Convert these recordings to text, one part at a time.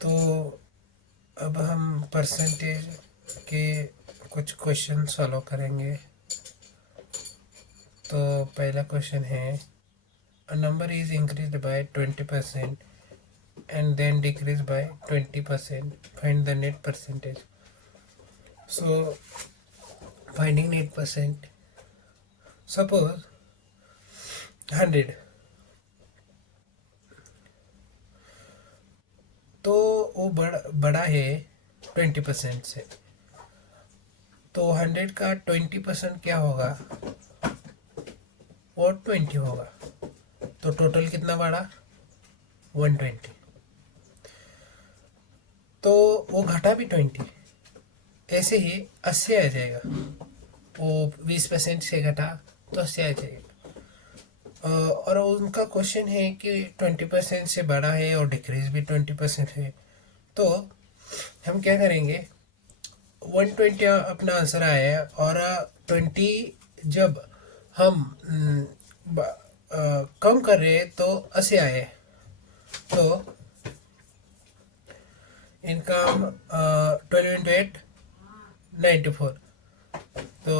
तो अब हम परसेंटेज के कुछ क्वेश्चन सॉल्व करेंगे। तो पहला क्वेश्चन है, a number is increase by 20% and then decrease by 20%. Find the net percentage. So finding net percent, suppose 100, तो वो बड़ा है 20% से, तो 100 का 20% क्या होगा, वो 20 होगा। तो टोटल कितना बढ़ा, 120। तो वो घटा भी 20, ऐसे ही 80 आ जाएगा। वो 20% से घटा तो 80 आ जाएगा। और उनका क्वेश्चन है कि 20% से बड़ा है और डिक्रीज भी 20% है। तो हम क्या करेंगे, 120 अपना आंसर आया है, और 20 जब हम कम कर रहे हैं तो 80 आए। तो इनका 12 इंटू 8 94, तो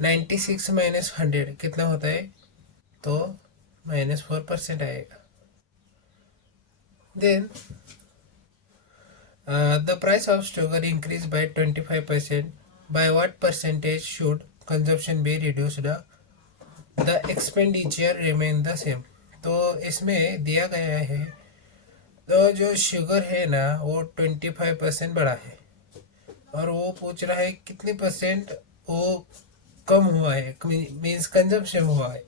96 माइनस 100 कितना होता है, तो -4% आएगा। Then the price of sugar increase by 25%, by what percentage should consumption be reduced, the expenditure remain the same. तो इसमें दिया गया है, तो जो शुगर है ना वो 25% बढ़ा है, और वो पूछ रहा है कितने परसेंट वो कम हुआ है, मीन्स कंजम्पशन हुआ है।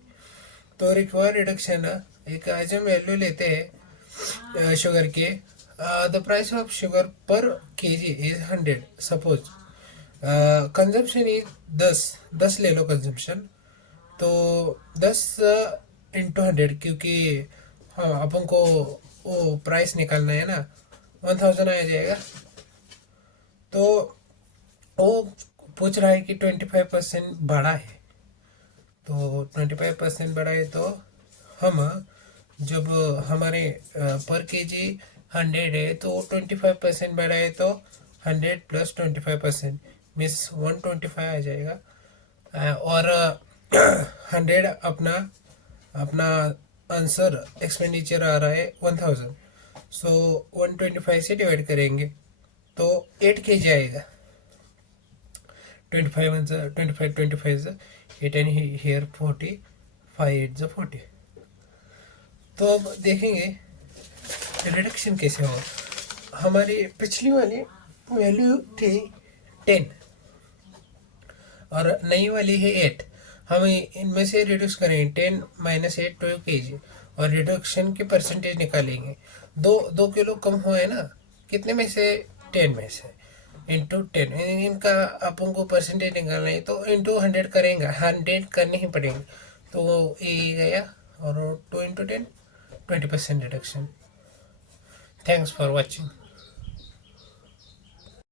तो रिक्वायर रिडक्शन एक एजम वैल्यू लेते हैं शुगर के, द प्राइस ऑफ शुगर पर KG is 100, suppose consumption is 10 ले लो कंजम्पशन। तो 10 इंटू 100, क्योंकि हाँ अपन को वो प्राइस निकालना है ना, 1000 आ जाएगा। तो वो पूछ रहा है कि 25% बढ़ा है, तो 25% बढ़ा है, तो हम जब हमारे पर केजी 100 है तो 25% बढ़ा है, तो 100 प्लस 25% मीन्स 125 आ जाएगा। और 100 अपना आंसर एक्सपेंडिचर आ रहा है 1000, सो 125 से डिवाइड करेंगे तो 8 के जी आएगा। 25 8 एंड हियर 40, 5 8 40। तो अब देखेंगे रिडक्शन कैसे होगा। हमारी पिछली वाली वैल्यू थी 10 और नई वाली है 8। हम इनमें से रिड्यूस करेंगे, 10 माइनस 8 12 kg, और रिडक्शन के परसेंटेज निकालेंगे। 2 किलो कम हुआ है ना, कितने में से, 10 में से, इंटू 10। इनका अपन को परसेंटेज निकालना है, तो इंटू 100 करेंगे, 100 करने ही पड़ेंगे। तो ये गया, और 2 into 10 20% reduction. Thanks for watching.